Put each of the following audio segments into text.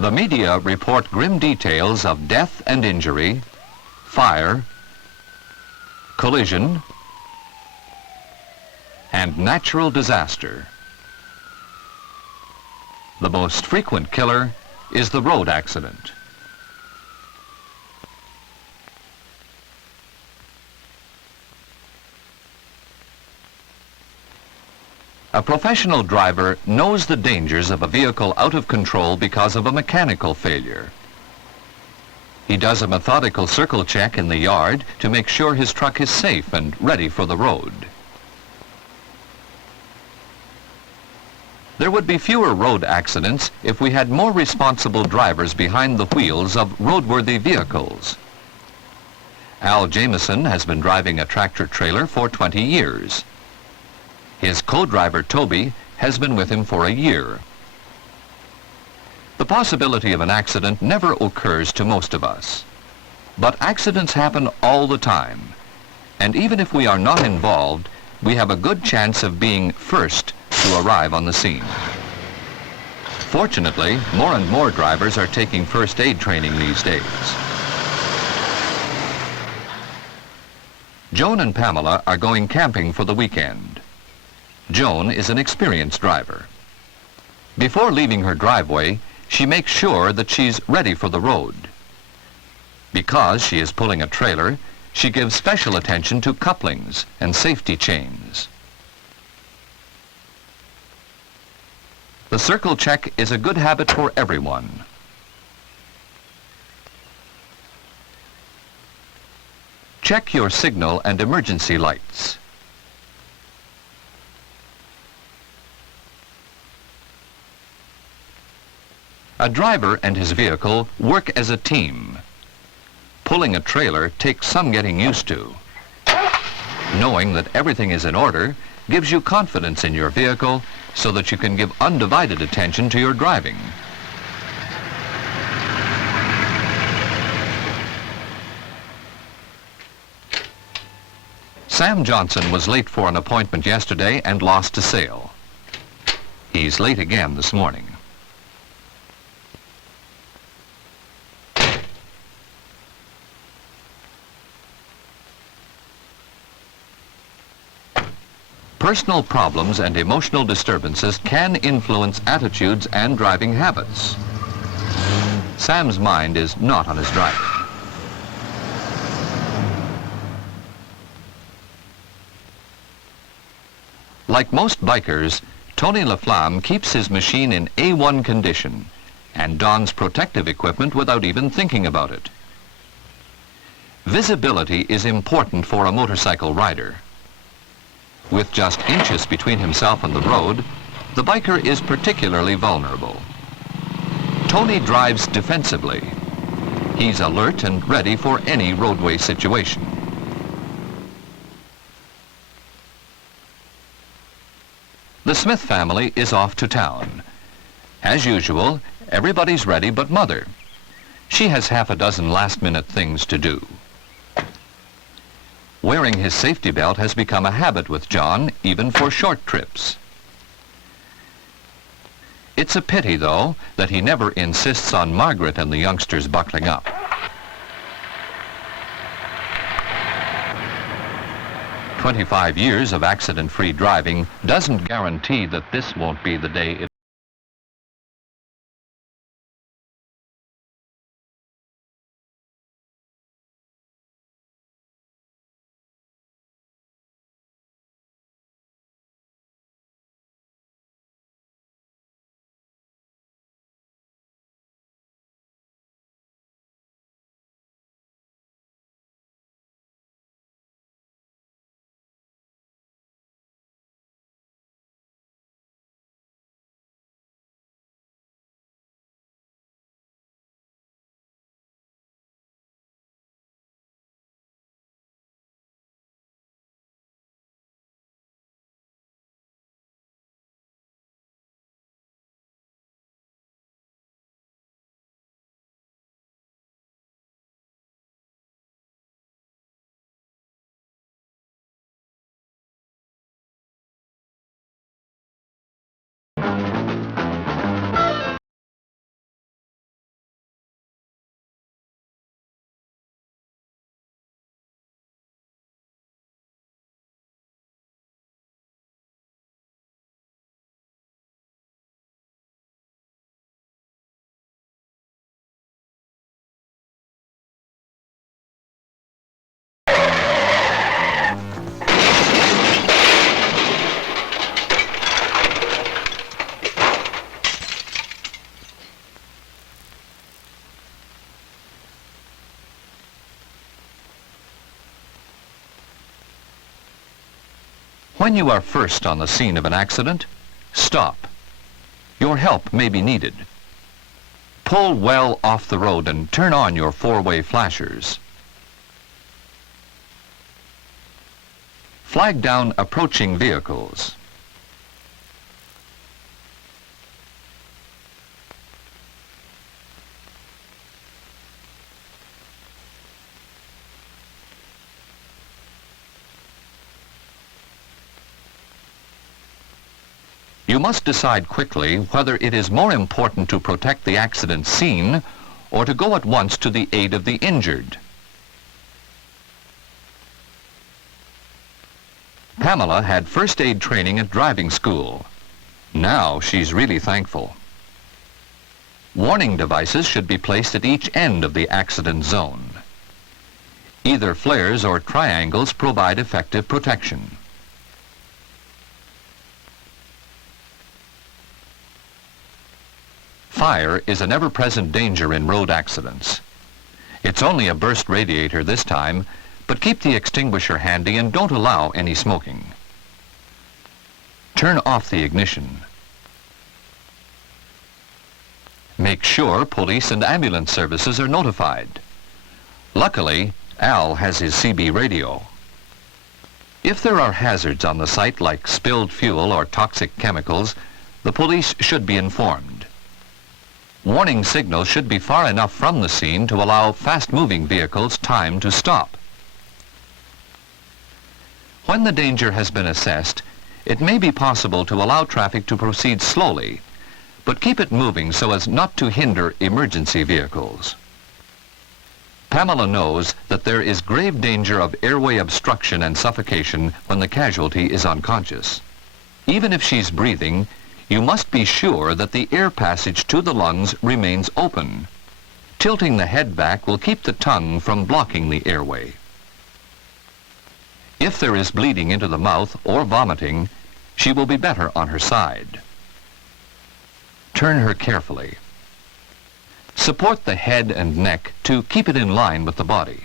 The media report grim details of death and injury, fire, collision, and natural disaster. The most frequent killer is the road accident. A professional driver knows the dangers of a vehicle out of control because of a mechanical failure. He does a methodical circle check in the yard to make sure his truck is safe and ready for the road. There would be fewer road accidents if we had more responsible drivers behind the wheels of roadworthy vehicles. Al Jameson has been driving a tractor trailer for 20 years. His co-driver, Toby, has been with him for a year. The possibility of an accident never occurs to most of us. But accidents happen all the time. And even if we are not involved, we have a good chance of being first to arrive on the scene. Fortunately, more and more drivers are taking first aid training these days. Joan and Pamela are going camping for the weekend. Joan is an experienced driver. Before leaving her driveway, she makes sure that she's ready for the road. Because she is pulling a trailer, she gives special attention to couplings and safety chains. The circle check is a good habit for everyone. Check your signal and emergency lights. A driver and his vehicle work as a team. Pulling a trailer takes some getting used to. Knowing that everything is in order gives you confidence in your vehicle so that you can give undivided attention to your driving. Sam Johnson was late for an appointment yesterday and lost a sale. He's late again this morning. Personal problems and emotional disturbances can influence attitudes and driving habits. Sam's mind is not on his driving. Like most bikers, Tony LaFlamme keeps his machine in A1 condition and dons protective equipment without even thinking about it. Visibility is important for a motorcycle rider. With just inches between himself and the road, the biker is particularly vulnerable. Tony drives defensively. He's alert and ready for any roadway situation. The Smith family is off to town. As usual, everybody's ready but Mother. She has half a dozen last-minute things to do. Wearing his safety belt has become a habit with John, even for short trips. It's a pity, though, that he never insists on Margaret and the youngsters buckling up. "25 years of accident-free driving doesn't guarantee that this won't be the day it When you are first on the scene of an accident, stop. Your help may be needed. Pull well off the road and turn on your four-way flashers. Flag down approaching vehicles. You must decide quickly whether it is more important to protect the accident scene or to go at once to the aid of the injured. Pamela had first aid training at driving school. Now she's really thankful. Warning devices should be placed at each end of the accident zone. Either flares or triangles provide effective protection. Fire is an ever-present danger in road accidents. It's only a burst radiator this time, but keep the extinguisher handy and don't allow any smoking. Turn off the ignition. Make sure police and ambulance services are notified. Luckily, Al has his CB radio. If there are hazards on the site like spilled fuel or toxic chemicals, the police should be informed. Warning signals should be far enough from the scene to allow fast-moving vehicles time to stop. When the danger has been assessed, it may be possible to allow traffic to proceed slowly, but keep it moving so as not to hinder emergency vehicles. Pamela knows that there is grave danger of airway obstruction and suffocation when the casualty is unconscious. Even if she's breathing, you must be sure that the air passage to the lungs remains open. Tilting the head back will keep the tongue from blocking the airway. If there is bleeding into the mouth or vomiting, she will be better on her side. Turn her carefully. Support the head and neck to keep it in line with the body.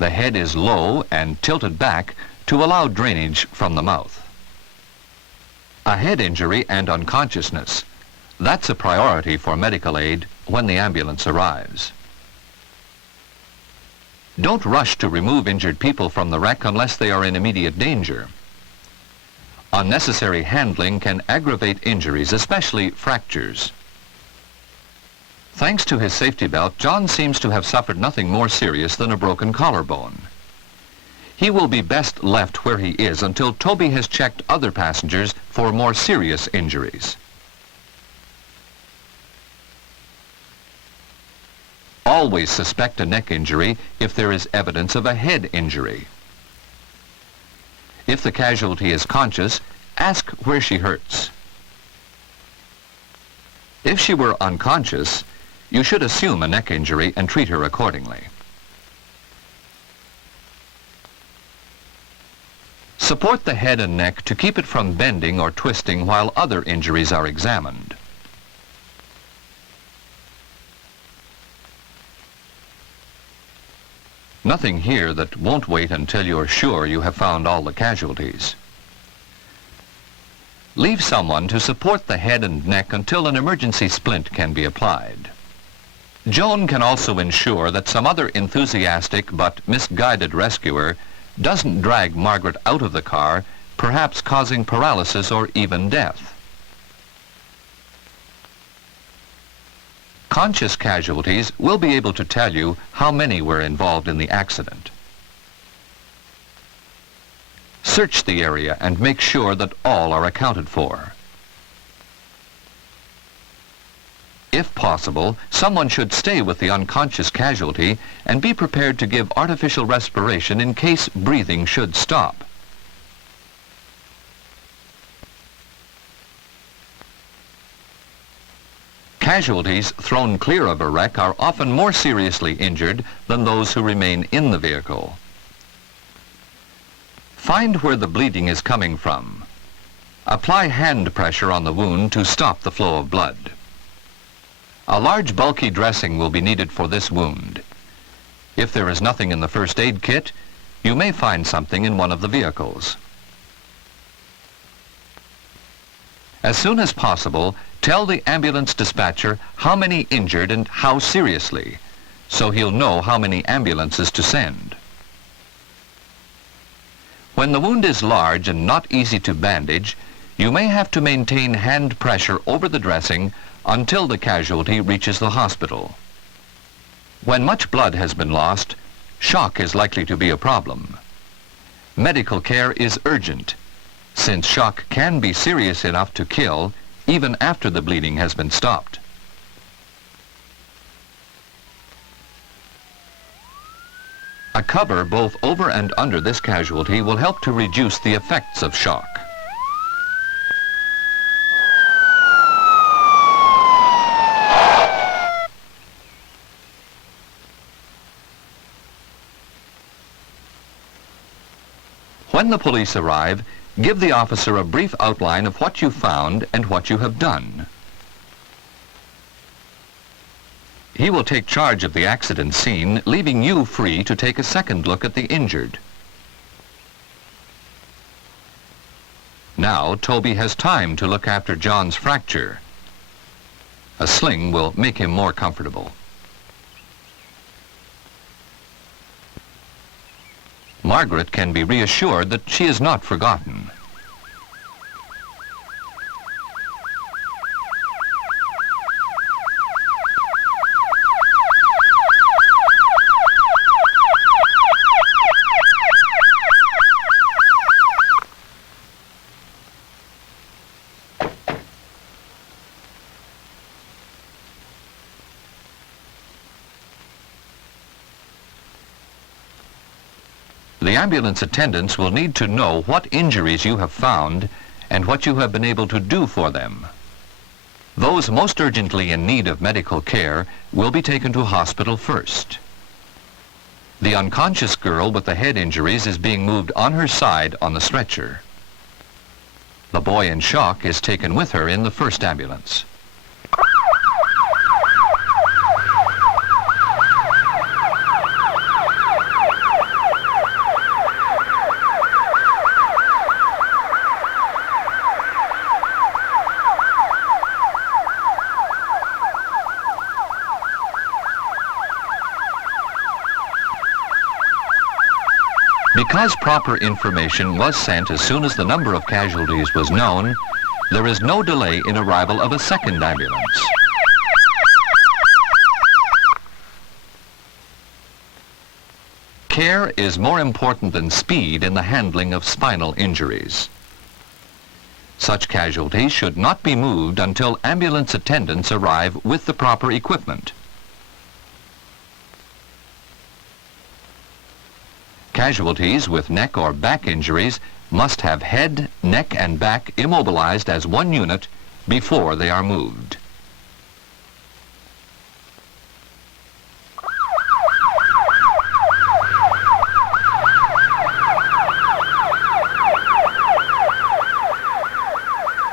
The head is low and tilted back to allow drainage from the mouth. A head injury and unconsciousness. That's a priority for medical aid when the ambulance arrives. Don't rush to remove injured people from the wreck unless they are in immediate danger. Unnecessary handling can aggravate injuries, especially fractures. Thanks to his safety belt, John seems to have suffered nothing more serious than a broken collarbone. He will be best left where he is until Toby has checked other passengers for more serious injuries. Always suspect a neck injury if there is evidence of a head injury. If the casualty is conscious, ask where she hurts. If she were unconscious, you should assume a neck injury and treat her accordingly. Support the head and neck to keep it from bending or twisting while other injuries are examined. Nothing here that won't wait until you're sure you have found all the casualties. Leave someone to support the head and neck until an emergency splint can be applied. Joan can also ensure that some other enthusiastic but misguided rescuer doesn't drag Margaret out of the car, perhaps causing paralysis or even death. Conscious casualties will be able to tell you how many were involved in the accident. Search the area and make sure that all are accounted for. If possible, someone should stay with the unconscious casualty and be prepared to give artificial respiration in case breathing should stop. Casualties thrown clear of a wreck are often more seriously injured than those who remain in the vehicle. Find where the bleeding is coming from. Apply hand pressure on the wound to stop the flow of blood. A large bulky dressing will be needed for this wound. If there is nothing in the first aid kit, you may find something in one of the vehicles. As soon as possible, tell the ambulance dispatcher how many injured and how seriously, so he'll know how many ambulances to send. When the wound is large and not easy to bandage, you may have to maintain hand pressure over the dressing until the casualty reaches the hospital. When much blood has been lost, shock is likely to be a problem. Medical care is urgent, since shock can be serious enough to kill even after the bleeding has been stopped. A cover both over and under this casualty will help to reduce the effects of shock. When the police arrive, give the officer a brief outline of what you found and what you have done. He will take charge of the accident scene, leaving you free to take a second look at the injured. Now, Toby has time to look after John's fracture. A sling will make him more comfortable. Margaret can be reassured that she is not forgotten. The ambulance attendants will need to know what injuries you have found and what you have been able to do for them. Those most urgently in need of medical care will be taken to hospital first. The unconscious girl with the head injuries is being moved on her side on the stretcher. The boy in shock is taken with her in the first ambulance. Because proper information was sent as soon as the number of casualties was known, there is no delay in arrival of a second ambulance. Care is more important than speed in the handling of spinal injuries. Such casualties should not be moved until ambulance attendants arrive with the proper equipment. Casualties with neck or back injuries must have head, neck, and back immobilized as one unit before they are moved.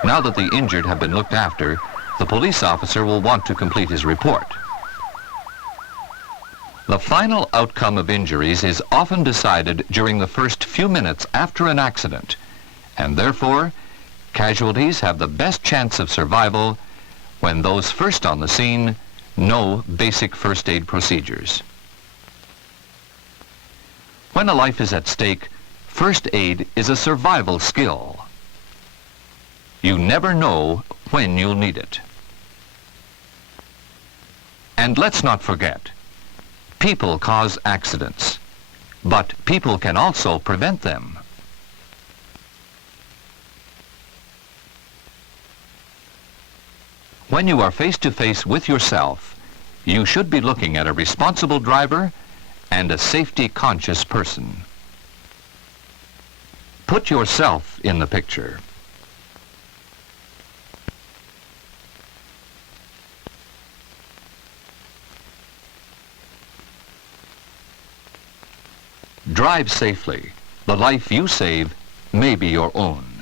Now that the injured have been looked after, the police officer will want to complete his report. The final outcome of injuries is often decided during the first few minutes after an accident, and therefore, casualties have the best chance of survival when those first on the scene know basic first aid procedures. When a life is at stake, first aid is a survival skill. You never know when you'll need it. And let's not forget, people cause accidents, but people can also prevent them. When you are face to face with yourself, you should be looking at a responsible driver and a safety-conscious person. Put yourself in the picture. Drive safely. The life you save may be your own.